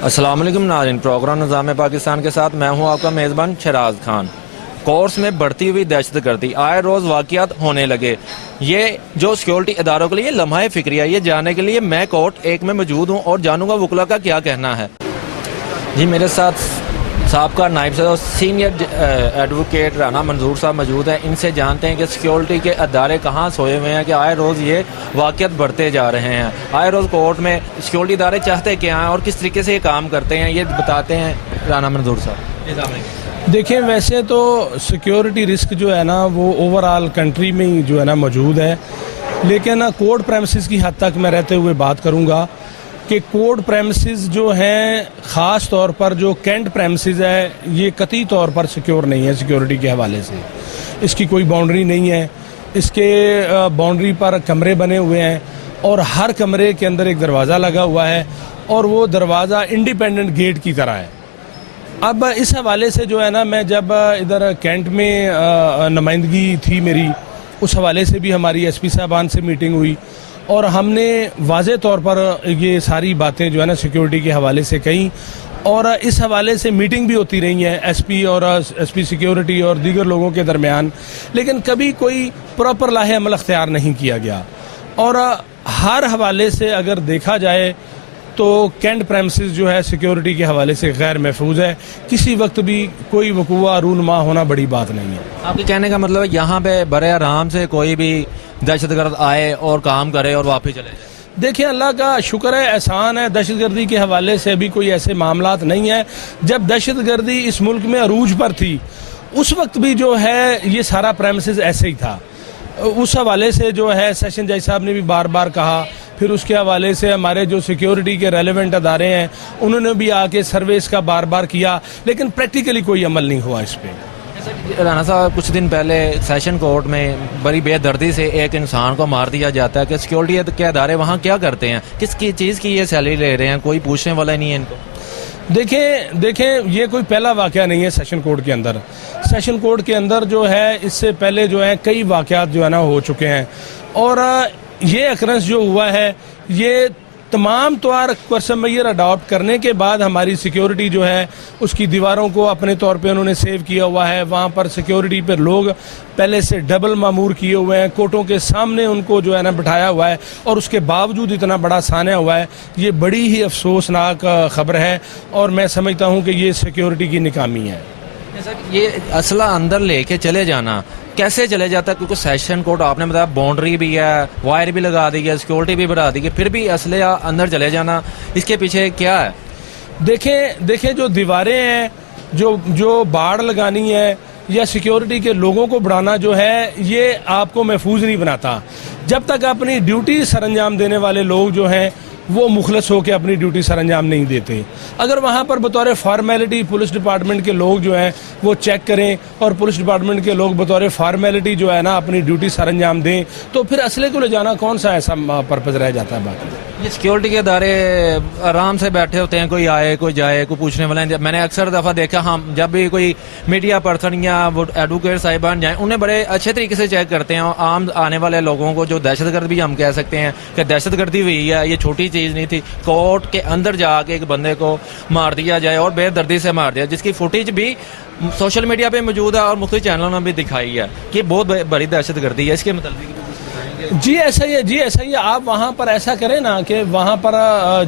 अस्सलाम वालेकुम नाज़रीन, प्रोग्राम निज़ाम पाकिस्तान के साथ मैं हूं आपका मेज़बान शराज खान। कोर्स में बढ़ती हुई दहशतगर्दी, आए रोज़ वाक़ियात होने लगे। ये जो सिक्योरिटी इदारों के लिए लम्हा फ़िक्रिया, ये जानने के लिए मैं कोर्ट एक में मौजूद हूँ और जानूँगा वकला का क्या कहना है। जी, मेरे साथ साहबका नायब सदर सीनियर एडवोकेट राना मंजूर साहब मौजूद हैं। इनसे जानते हैं कि सिक्योरिटी के अदारे कहाँ सोए हुए हैं कि आए रोज़ ये वाक़ियात बढ़ते जा रहे हैं। आए रोज़ कोर्ट में सिक्योरिटी इदारे चाहते क्या हैं और किस तरीके से ये काम करते हैं, ये बताते हैं राना मंजूर साहब। देखिए, वैसे तो सिक्योरिटी रिस्क जो है ना वो ओवरऑल कंट्री में ही जो है ना मौजूद है, लेकिन कोर्ट प्रेमिसेस की हद तक मैं रहते हुए बात करूँगा कि कोर्ट प्रेमिसेस जो हैं, ख़ास तौर पर जो कैंट प्रेमिसेस है, ये कतई तौर पर सिक्योर नहीं है। सिक्योरिटी के हवाले से इसकी कोई बाउंड्री नहीं है। इसके बाउंड्री पर कमरे बने हुए हैं और हर कमरे के अंदर एक दरवाज़ा लगा हुआ है और वो दरवाज़ा इंडिपेंडेंट गेट की तरह है। अब इस हवाले से जो है ना, मैं जब इधर कैंट में नुमाइंदगी थी मेरी, उस हवाले से भी हमारी एसपी साहबान से मीटिंग हुई और हमने वाज़े तौर पर ये सारी बातें जो है ना सिक्योरिटी के हवाले से कही और इस हवाले से मीटिंग भी होती रही है एसपी और एसपी सिक्योरिटी और दीगर लोगों के दरमियान, लेकिन कभी कोई प्रॉपर लाहे अमल अख्तियार नहीं किया गया। और हर हवाले से अगर देखा जाए तो कैंट प्रेमिसेस जो है सिक्योरिटी के हवाले से गैर महफूज है। किसी वक्त भी कोई वकूआ रूनमा होना बड़ी बात नहीं है। आपके कहने का मतलब है यहाँ पे बड़े आराम से कोई भी दहशतगर्द आए और काम करे और वापस चले जाए। देखिए, अल्लाह का शुक्र है, एहसान है, दहशतगर्दी के हवाले से अभी कोई ऐसे मामलात नहीं है। जब दहशतगर्दी इस मुल्क में अरूज पर थी उस वक्त भी जो है ये सारा प्रेमिसेस ऐसे ही था। उस हवाले से जो है सेशन जज साहब ने भी बार बार कहा, फिर उसके हवाले से हमारे जो सिक्योरिटी के रेलेवेंट अदारे हैं उन्होंने भी आके सर्वे इसका बार बार किया, लेकिन प्रैक्टिकली कोई अमल नहीं हुआ इस पर। राना साहब, कुछ दिन पहले सेशन कोर्ट में बड़ी बेदर्दी से एक इंसान को मार दिया जाता है कि सिक्योरिटी के अदारे वहाँ क्या करते हैं, किसकी चीज़ की ये सैलरी ले रहे हैं, कोई पूछने वाला नहीं है इनको। देखें, ये कोई पहला वाक़या नहीं है सेशन कोर्ट के अंदर। सेशन कोर्ट के अंदर जो है इससे पहले जो है कई वाक़यात जो है ना हो चुके हैं और ये अकरंस जो हुआ है ये तमाम तौर क्वेश्चन मेयर अडॉप्ट करने के बाद हमारी सिक्योरिटी जो है उसकी दीवारों को अपने तौर पे उन्होंने सेव किया हुआ है। वहाँ पर सिक्योरिटी पर लोग पहले से डबल मामूर किए हुए हैं, कोर्टों के सामने उनको जो है ना बिठाया हुआ है और उसके बावजूद इतना बड़ा सान्या हुआ है। ये बड़ी ही अफसोसनाक खबर है और मैं समझता हूँ कि ये सिक्योरिटी की नाकामी है। ये असला अंदर लेके चले जाना कैसे चले जाता है, क्योंकि सेशन कोर्ट आपने बताया बाउंड्री भी है, वायर भी लगा दी है, सिक्योरिटी भी बढ़ा दी है, फिर भी असले अंदर चले जाना, इसके पीछे क्या है? देखें जो दीवारें हैं, जो बाड़ लगानी है या सिक्योरिटी के लोगों को बढ़ाना जो है, ये आपको महफूज नहीं बनाता जब तक अपनी ड्यूटी सरंजाम देने वाले लोग जो हैं वो मुखलस होकर अपनी ड्यूटी सरंजाम नहीं देते। अगर वहाँ पर बतौर फॉर्मेलिटी पुलिस डिपार्टमेंट के लोग जो हैं वो चेक करें और पुलिस डिपार्टमेंट के लोग बतौर फॉर्मेलिटी जो है ना अपनी ड्यूटी सरंजाम दें, तो फिर असले को ले जाना कौन सा ऐसा पर्पज़ रह जाता है। बाकी ये सिक्योरिटी के अदारे आराम से बैठे होते हैं, कोई आए कोई जाए, कोई पूछने वाला नहीं। मैंने अक्सर दफ़ा देखा, हम जब भी कोई मीडिया पर्सन या वो एडवोकेट साहिबान जाए, उन्हें बड़े अच्छे तरीके से चेक करते हैं। आम आने वाले लोगों को जो दहशतगर्द भी हम कह सकते हैं कि दहशतगर्दी हुई है, ये छोटी चीज़ नहीं थी। कोर्ट के अंदर जाके एक बंदे को मार दिया जाए और बेदर्दी से मार दिया, जिसकी फुटेज भी सोशल मीडिया पे मौजूद है और मुख्तलिफ चैनलों में भी दिखाई है कि बहुत बड़ी दहशतगर्दी है। इसके मतलब जी ऐसा ही है। आप वहाँ पर ऐसा करें ना कि वहाँ पर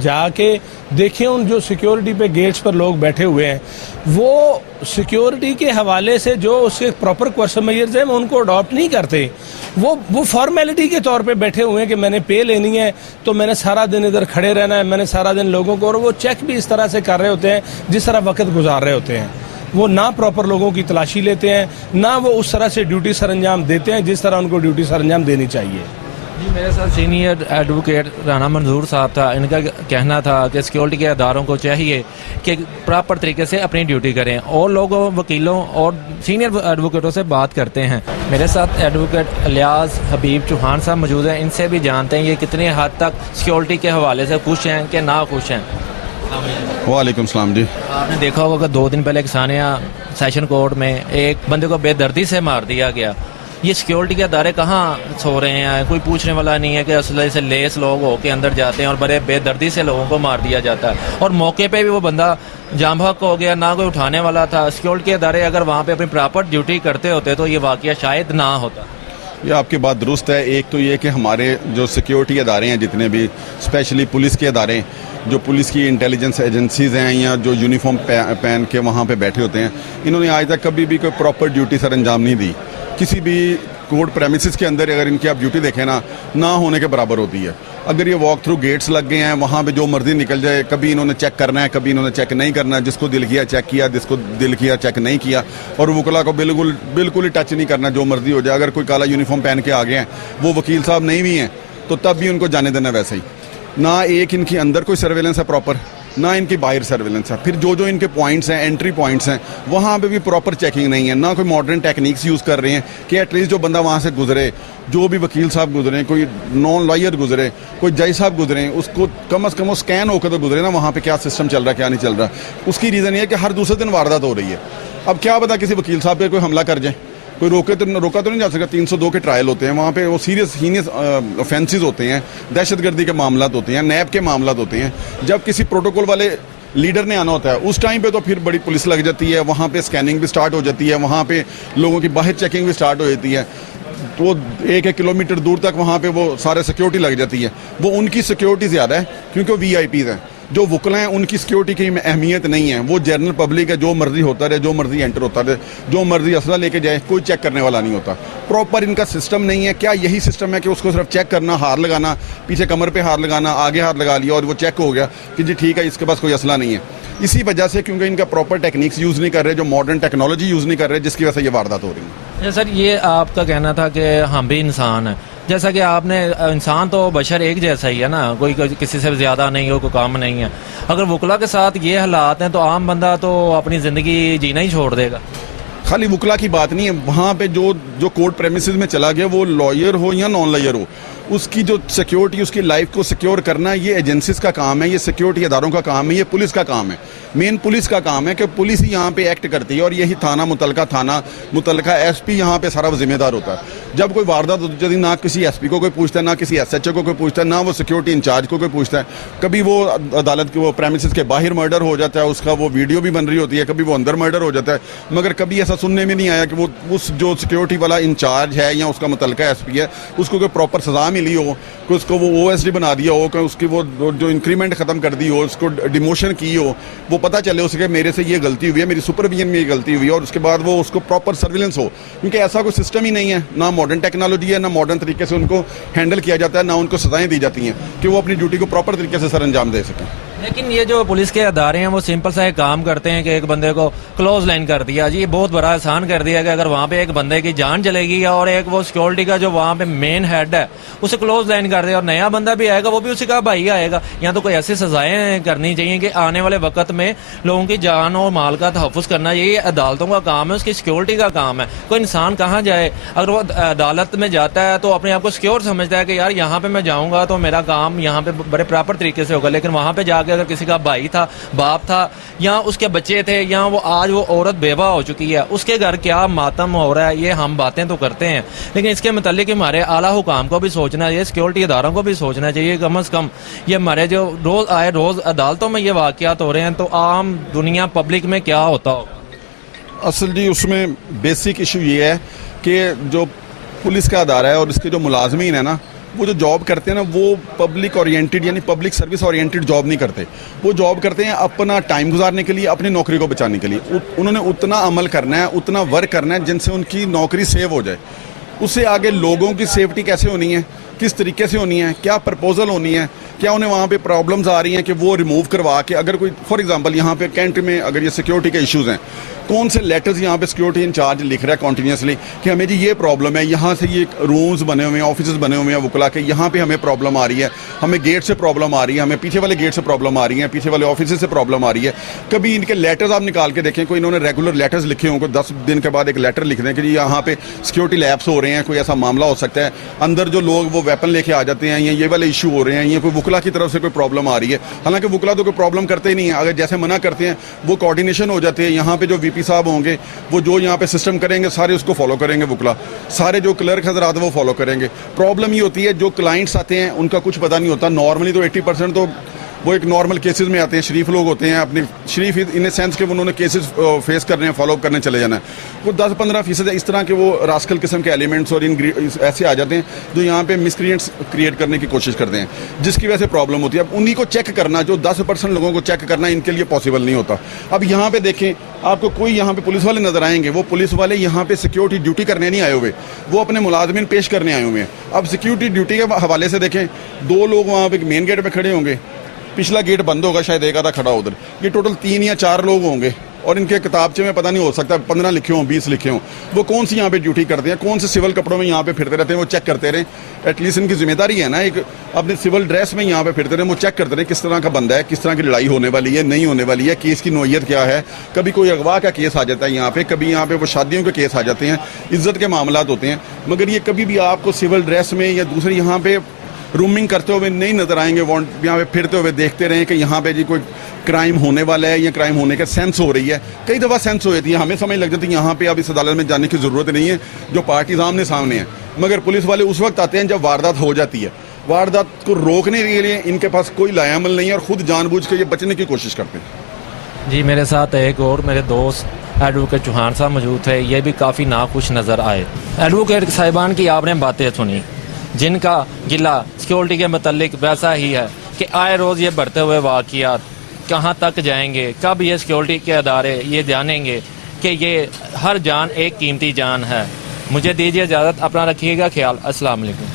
जाके देखें, उन जो सिक्योरिटी पे गेट्स पर लोग बैठे हुए हैं वो सिक्योरिटी के हवाले से जो उसके प्रॉपर क्वेश्चन मेयर्स हैं वो उनको अडॉप्ट नहीं करते। वो फॉर्मेलिटी के तौर पे बैठे हुए हैं कि मैंने पे लेनी है तो मैंने सारा दिन इधर खड़े रहना है, मैंने सारा दिन लोगों को, और वो चेक भी इस तरह से कर रहे होते हैं जिस तरह वक्त गुजार रहे होते हैं। वो ना प्रॉपर लोगों की तलाशी लेते हैं, ना वो उस तरह से ड्यूटी सरंजाम देते हैं जिस तरह उनको ड्यूटी सरंजाम देनी चाहिए। जी, मेरे साथ सीनियर एडवोकेट राना मंजूर साहब था। इनका कहना था कि सिक्योरिटी के अदारों को चाहिए कि प्रॉपर तरीके से अपनी ड्यूटी करें और लोगों, वकीलों और सीनियर एडवोकेटों से बात करते हैं। मेरे साथ एडवोकेट इलियास हबीब चौहान साहब मौजूद हैं। इनसे भी जानते हैं ये कितनी हद तक सिक्योरिटी के हवाले से खुश हैं कि ना खुश हैं। वालेकुम सलाम जी। आपने देखा होगा कि 2 दिन पहले एक सानिया सेशन कोर्ट में एक बंदे को बेदर्दी से मार दिया गया। ये सिक्योरिटी के अदारे कहाँ सो रहे हैं? कोई पूछने वाला नहीं है कि असले से लेस लोग होके अंदर जाते हैं और बड़े बेदर्दी से लोगों को मार दिया जाता है, और मौके पे भी वो बंदा जाम हक हो गया, ना कोई उठाने वाला था। सिक्योरिटी के अदारे अगर वहाँ पे अपनी प्रॉपर ड्यूटी करते होते तो ये वाकया शायद ना होता। ये आपकी बात दुरुस्त है। एक तो ये कि हमारे जो सिक्योरिटी अदारे हैं, जितने भी स्पेशली पुलिस के अदारे, जो पुलिस की इंटेलिजेंस एजेंसीज हैं या जो यूनिफॉर्म पहन के वहाँ पे बैठे होते हैं, इन्होंने आज तक कभी भी कोई प्रॉपर ड्यूटी सर अंजाम नहीं दी। किसी भी कोर्ट प्रेमिसेस के अंदर अगर इनकी आप ड्यूटी देखें ना होने के बराबर होती है। अगर ये वॉक थ्रू गेट्स लग गए हैं, वहाँ पे जो मर्जी निकल जाए, कभी इन्होंने चेक करना है, कभी इन्होंने चेक नहीं करना है, जिसको दिल किया चेक किया, जिसको दिल किया चेक नहीं किया, और वकला को बिल्कुल ही टच नहीं करना, जो मर्जी हो जाए। अगर कोई काला यूनिफॉर्म पहन के आ गए हैं, वो वकील साहब नहीं भी हैं, तो तब भी उनको जाने देना वैसे ही। ना एक इनकी अंदर कोई सर्वेलेंस है प्रॉपर, ना इनकी बाहर सर्वेलेंस है। फिर जो इनके पॉइंट्स हैं, एंट्री पॉइंट्स हैं, वहाँ पे भी प्रॉपर चेकिंग नहीं है। ना कोई मॉडर्न टेक्निक्स यूज़ कर रहे हैं कि एटलीस्ट जो बंदा वहाँ से गुजरे, जो भी वकील साहब गुजरे, कोई नॉन लॉयर गुजरे, कोई जज साहब गुजरे, उसको कम से कम वो स्कैन होकर तो गुजरे ना वहाँ पे क्या सिस्टम चल रहा है, क्या नहीं चल रहा। उसकी रीज़न ये है कि हर दूसरे दिन वारदात हो रही है। अब क्या पता किसी वकील साहब पे कोई हमला कर जाए, कोई रोका तो नहीं जा सकता। 302 के ट्रायल होते हैं वहाँ पे, वो सीरियस ऑफेंसेस होते हैं, दहशतगर्दी के मामलात होते हैं, नैब के मामलात होते हैं। जब किसी प्रोटोकॉल वाले लीडर ने आना होता है, उस टाइम पे तो फिर बड़ी पुलिस लग जाती है, वहाँ पे स्कैनिंग भी स्टार्ट हो जाती है, वहाँ पे लोगों की बाहर चेकिंग भी स्टार्ट हो जाती है। तो 1-1 किलोमीटर दूर तक वहाँ पे वो सारे सिक्योरिटी लग जाती है। वो उनकी सिक्योरिटी ज़्यादा है क्योंकि वो VIPs हैं। जो वकला हैं उनकी सिक्योरिटी की अहमियत नहीं है। वो जनरल पब्लिक है, जो मर्जी होता रहे, जो मर्जी एंटर होता रहे, जो मर्जी असला लेके जाए, कोई चेक करने वाला नहीं होता। प्रॉपर इनका सिस्टम नहीं है। क्या यही सिस्टम है कि उसको सिर्फ चेक करना, हार लगाना, पीछे कमर पे हार लगाना, आगे हार लगा लिया और वो चेक हो गया कि जी ठीक है, इसके पास कोई असला नहीं है। इसी वजह से क्योंकि इनका प्रॉपर टेक्निक्स यूज़ नहीं कर रहे, जो मॉडर्न टेक्नोलॉजी यूज़ नहीं कर रहे, जिसकी वजह से ये वारदात हो रही है। सर, ये आपका कहना था कि हम भी इंसान हैं, जैसा कि आपने, इंसान तो बशर एक जैसा ही है ना, कोई किसी से ज़्यादा नहीं हो, कोई काम नहीं है। अगर वकला के साथ ये हालात हैं तो आम बंदा तो अपनी ज़िंदगी जीना ही छोड़ देगा। खाली वकला की बात नहीं है, वहाँ पे जो कोर्ट प्रेमिसेस में चला गया, वो लॉयर हो या नॉन लॉयर हो, उसकी जो सिक्योरिटी, उसकी लाइफ को सिक्योर करना, ये एजेंसीज का काम है, ये सिक्योरिटी अदारों का काम है, ये पुलिस का काम है। मेन पुलिस का काम है कि पुलिस ही यहाँ पे एक्ट करती है और यही थाना मुतलका SP यहाँ पे सारा जिम्मेदार होता है। जब कोई वारदात होती है, ना किसी SP को कोई पूछता है, ना किसी SHO को कोई पूछता है, ना वो सिक्योरिटी इंचार्ज को कोई पूछता है। कभी वो अदालत के वो प्रेमिसेस के बाहर मर्डर हो जाता है, उसका वो वीडियो भी बन रही होती है, कभी वो अंदर मर्डर हो जाता है, मगर कभी ऐसा सुनने में नहीं आया कि वो उस जो सिक्योरिटी वाला इंचार्ज है या उसका मुतलका SP है, उसको कोई प्रॉपर सजा मिली हो, कि उसको वो OSD बना दिया हो, कि उसकी वो जो इंक्रीमेंट ख़त्म कर दी हो, उसको डिमोशन की हो, वो पता चले उसके मेरे से ये गलती हुई है, मेरी सुपरविजन में ये गलती हुई है, और उसके बाद वो उसको प्रॉपर सर्विलेंस हो। क्योंकि ऐसा कोई सिस्टम ही नहीं है, ना मॉडर्न टेक्नोलॉजी है, ना मॉडर्न तरीके से उनको हैंडल किया जाता है, ना उनको सजाएं दी जाती हैं कि वो अपनी ड्यूटी को प्रॉपर तरीके से सर अंजाम दे सकें। लेकिन ये जो पुलिस के अदारे हैं वो सिंपल सा एक काम करते हैं कि एक बंदे को क्लोज लाइन कर दिया जी, ये बहुत बड़ा एहसान कर दिया कि अगर वहाँ पे एक बंदे की जान चलेगी और एक वो सिक्योरिटी का जो वहाँ पे मेन हेड है उसे क्लोज लाइन कर दिया और नया बंदा भी आएगा, वो भी उसी का भाई आएगा। यहाँ तो कोई ऐसी सजाएं करनी चाहिए कि आने वाले वक्त में लोगों की जान और माल का तहफ़्फ़ुज़ करना, ये अदालतों का काम है, उसकी सिक्योरिटी का काम है। कोई इंसान कहाँ जाए, अगर वो अदालत में जाता है तो अपने आप को सिक्योर समझता है कि यार यहाँ पे मैं जाऊँगा तो मेरा काम यहाँ पे बड़े प्रॉपर तरीके से होगा। लेकिन वहाँ पे जाके अगर किसी का भाई था, बाप था, या उसके बच्चे थे, या वो आज वो औरत बेवा हो चुकी है, उसके घर क्या मातम हो रहा है, ये हम बातें तो करते हैं, लेकिन इसके मुतालिक हमारे आला हुकाम को भी सोचना चाहिए, सिक्योरिटी इदारों को भी सोचना चाहिए। कम से कम ये हमारे जो रोज़ अदालतों में ये वाक़यात हो रहे हैं तो आम दुनिया पब्लिक में क्या होता होगा? असल जी उसमें बेसिक इशू ये है कि जो पुलिस का अदारा है और इसके जो मुलाजमीन है ना, वो जो जॉब करते हैं ना, वो पब्लिक ओरिएंटेड यानी पब्लिक सर्विस ओरिएंटेड जॉब नहीं करते। वो जॉब करते हैं अपना टाइम गुजारने के लिए, अपनी नौकरी को बचाने के लिए। उन्होंने उतना अमल करना है, उतना वर्क करना है जिनसे उनकी नौकरी सेव हो जाए। उससे आगे लोगों की सेफ्टी कैसे होनी है, किस तरीके से होनी है, क्या प्रपोजल होनी है, क्या उन्हें वहाँ पे प्रॉब्लम्स आ रही हैं कि वो रिमूव करवा के, अगर कोई फॉर एग्जांपल यहाँ पे कैंट में अगर ये सिक्योरिटी के इश्यूज हैं, कौन से लेटर्स यहाँ पे सिक्योरिटी इंचार्ज लिख रहा है कॉन्टीन्यूसली कि हमें जी ये प्रॉब्लम है, यहाँ से ये रूम्स बने हुए हैं, ऑफिस बने हुए हैं वकला के, यहाँ पे हमें प्रॉब्लम आ रही है, हमें गेट से प्रॉब्लम आ रही है, हमें पीछे वाले गेट से प्रॉब्लम आ रही है, पीछे वाले ऑफिस से प्रॉब्लम आ रही है। कभी इनके लेटर्स आप निकाल के देखें, कोई इन्होंने रेगुलर लेटर्स लिखे हों, कोई 10 दिन के बाद एक लेटर लिख दें कि जी यहाँ पे सिक्योरिटी लैप्स हो रहे हैं, कोई ऐसा मामला हो सकता है, अंदर जो लोग वो वेपन लेके आ जाते हैं, या ये वाले इशू हो रहे हैं, या कोई वकला की तरफ से कोई प्रॉब्लम आ रही है। हालांकि वकला तो कोई प्रॉब्लम करते ही नहीं है, अगर जैसे मना करते हैं वो कोऑर्डिनेशन हो जाते हैं। यहाँ पे जो VP एसपी साहब होंगे, वो जो यहाँ पे सिस्टम करेंगे सारे उसको फॉलो करेंगे, वकला सारे जो क्लर्क हजरात वो फॉलो करेंगे। प्रॉब्लम ये होती है जो क्लाइंट्स आते हैं उनका कुछ पता नहीं होता। नॉर्मली तो 80% तो वो एक नॉर्मल केसेस में आते हैं, शरीफ लोग होते हैं, अपने शरीफ इन ए सेंस के उन्होंने केसेस फेस करने हैं, फॉलो करने चले जाना है। वो 10-15% इस तरह के वो रास्कल किस्म के एलिमेंट्स और ऐसे आ जाते हैं जो यहाँ पे मिसक्रिएंट्स क्रिएट करने की कोशिश करते हैं, जिसकी वजह से प्रॉब्लम होती है। अब उन्हीं को चेक करना, जो 10% लोगों को चेक करना इनके लिए पॉसिबल नहीं होता। अब यहाँ पे देखें, आपको कोई यहाँ पे पुलिस वाले नजर आएंगे, वो पुलिस वाले यहाँ पे सिक्योरिटी ड्यूटी करने नहीं आए हुए, वो अपने मुलाजमिन पेश करने आए हुए हैं। अब सिक्योरिटी ड्यूटी के हवाले से देखें, 2 लोग वहाँ पे मेन गेट पे खड़े होंगे, पिछला गेट बंद होगा, शायद एक आधा खड़ा उधर, ये टोटल 3 या 4 लोग होंगे और इनके किताबचे में पता नहीं हो सकता 15 लिखे हों, 20 लिखे हों। वो कौन सी यहाँ पे ड्यूटी करते हैं, कौन से सिविल कपड़ों में यहाँ पे फिरते रहते हैं, वो चेक करते रहे। एटलीस्ट इनकी जिम्मेदारी है ना, एक अपने सिविल ड्रेस में यहाँ पे फिरते रहे, वो चेक करते रहे किस तरह का बंदा है, किस तरह की लड़ाई होने वाली है, नहीं होने वाली है, केस की नोयत क्या है। कभी कोई अगवा का केस आ जाता है यहाँ पे, कभी यहाँ पे वो शादियों के केस आ जाते हैं, इज्जत के मामला होते हैं, मगर ये कभी भी आपको सिविल ड्रेस में या दूसरे यहाँ पे रूमिंग करते हुए नहीं नजर आएंगे। यहाँ पे फिरते हुए देखते रहें कि यहाँ पे जी कोई क्राइम होने वाला है या क्राइम होने का सेंस हो रही है। कई दफ़ा सेंस हो जाती है, हमें समझ लग जाती है यहाँ पे अब इस अदालत में जाने की ज़रूरत नहीं है, जो पार्टीज आमने सामने हैं। मगर पुलिस वाले उस वक्त आते हैं जब वारदात हो जाती है। वारदात को रोकने के लिए इनके पास कोई लायामल नहीं है और ख़ुद जानबूझ के ये बचने की कोशिश करते हैं। जी, मेरे साथ एक और मेरे दोस्त एडवोकेट चौहान साहब मौजूद थे, ये भी काफ़ी नाखुश नज़र आए। एडवोकेट साहिबान की आपने बातें सुनी, जिनका गिला सिक्योरिटी के मतलब वैसा ही है कि आए रोज़ ये बढ़ते हुए वाक़ियात कहाँ तक जाएंगे, कब ये सिक्योरिटी के अदारे ये जानेंगे कि ये हर जान एक कीमती जान है। मुझे दीजिए इजाज़त, अपना रखिएगा ख्याल। अस्सलाम वालेकुम।